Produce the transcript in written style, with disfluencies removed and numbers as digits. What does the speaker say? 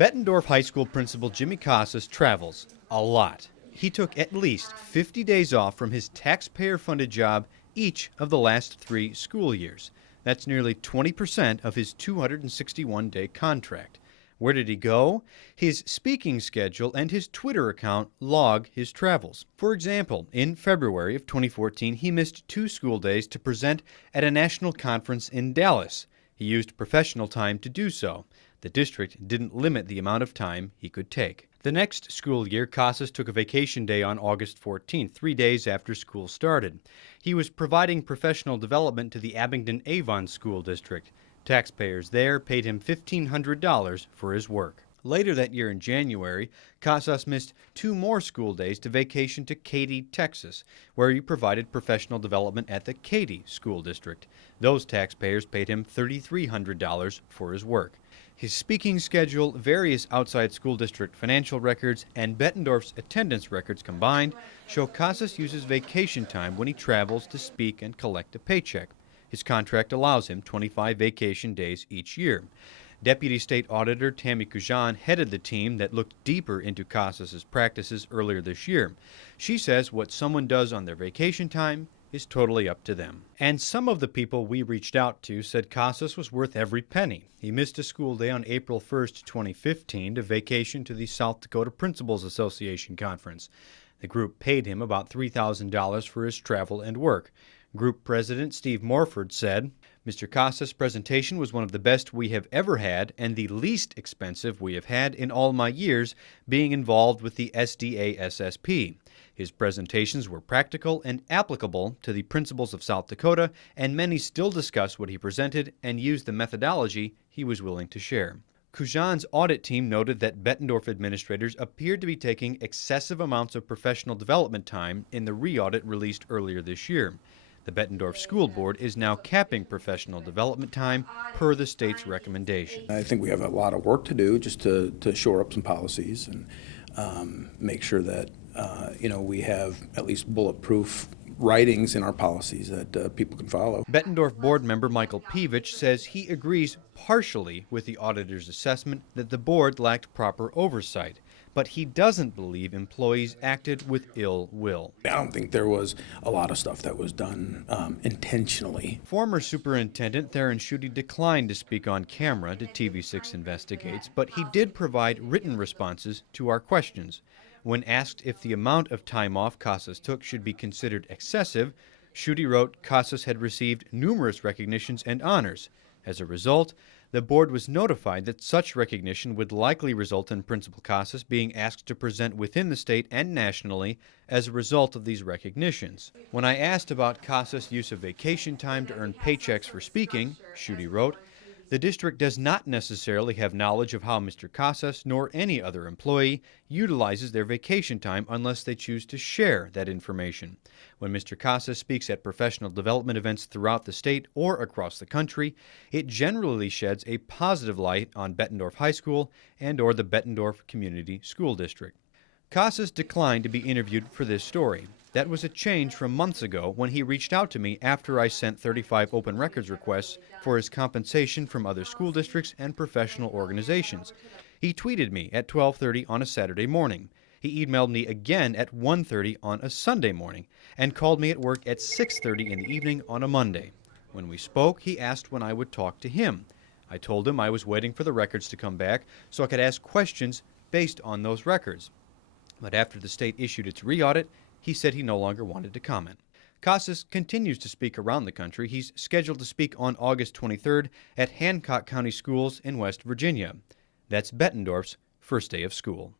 Bettendorf High School principal Jimmy Casas travels a lot. He took at least 50 days off from his taxpayer-funded job each of the last 3 school years. That's nearly 20% of his 261-day contract. Where did he go? His speaking schedule and his Twitter account log his travels. For example, in February of 2014, he missed 2 school days to present at a national conference in Dallas. He used professional time to do so. The district didn't limit the amount of time he could take. The next school year, Casas took a vacation day on August 14th, 3 days after school started. He was providing professional development to the Abingdon-Avon School District. Taxpayers there paid him $1,500 for his work. Later that year in January, Casas missed 2 more school days to vacation to Katy, Texas, where he provided professional development at the Katy School District. Those taxpayers paid him $3,300 for his work. His speaking schedule, various outside school district financial records, and Bettendorf's attendance records combined show Casas uses vacation time when he travels to speak and collect a paycheck. His contract allows him 25 vacation days each year. Deputy State Auditor Tammy Kujan headed the team that looked deeper into Casas's practices earlier this year. She says what someone does on their vacation time is totally up to them. And some of the people we reached out to said Casas was worth every penny. He missed a school day on April 1st, 2015 to vacation to the South Dakota Principals Association Conference. The group paid him about $3,000 for his travel and work. Group President Steve Morford said, "Mr. Casas' presentation was one of the best we have ever had and the least expensive we have had in all my years being involved with the SDA-SSP. His presentations were practical and applicable to the principals of South Dakota, and many still discuss what he presented and use the methodology he was willing to share." Kujan's audit team noted that Bettendorf administrators appeared to be taking excessive amounts of professional development time in the re-audit released earlier this year. The Bettendorf School Board is now capping professional development time per the state's recommendation. I think we have a lot of work to do just to shore up some policies and make sure that we have at least bulletproof writings in our policies that people can follow. Bettendorf board member Michael Pevich says he agrees partially with the auditor's assessment that the board lacked proper oversight, but he doesn't believe employees acted with ill will. I don't think there was a lot of stuff that was done intentionally. Former Superintendent Theron Schutte declined to speak on camera to TV6 Investigates, but he did provide written responses to our questions. When asked if the amount of time off Casas took should be considered excessive, Schutte wrote Casas had received numerous recognitions and honors. As a result, the board was notified that such recognition would likely result in Principal Casas being asked to present within the state and nationally as a result of these recognitions. When I asked about Casas' use of vacation time to earn paychecks for speaking, Schutte wrote, the district does not necessarily have knowledge of how Mr. Casas nor any other employee utilizes their vacation time unless they choose to share that information. When Mr. Casas speaks at professional development events throughout the state or across the country, it generally sheds a positive light on Bettendorf High School and or the Bettendorf Community School District. Casas declined to be interviewed for this story. That was a change from months ago when he reached out to me after I sent 35 open records requests for his compensation from other school districts and professional organizations. He tweeted me at 12:30 on a Saturday morning. He emailed me again at 1:30 on a Sunday morning and called me at work at 6:30 in the evening on a Monday. When we spoke, he asked when I would talk to him. I told him I was waiting for the records to come back so I could ask questions based on those records. But after the state issued its re-audit, he said he no longer wanted to comment. Casas continues to speak around the country. He's scheduled to speak on August 23rd at Hancock County Schools in West Virginia. That's Bettendorf's first day of school.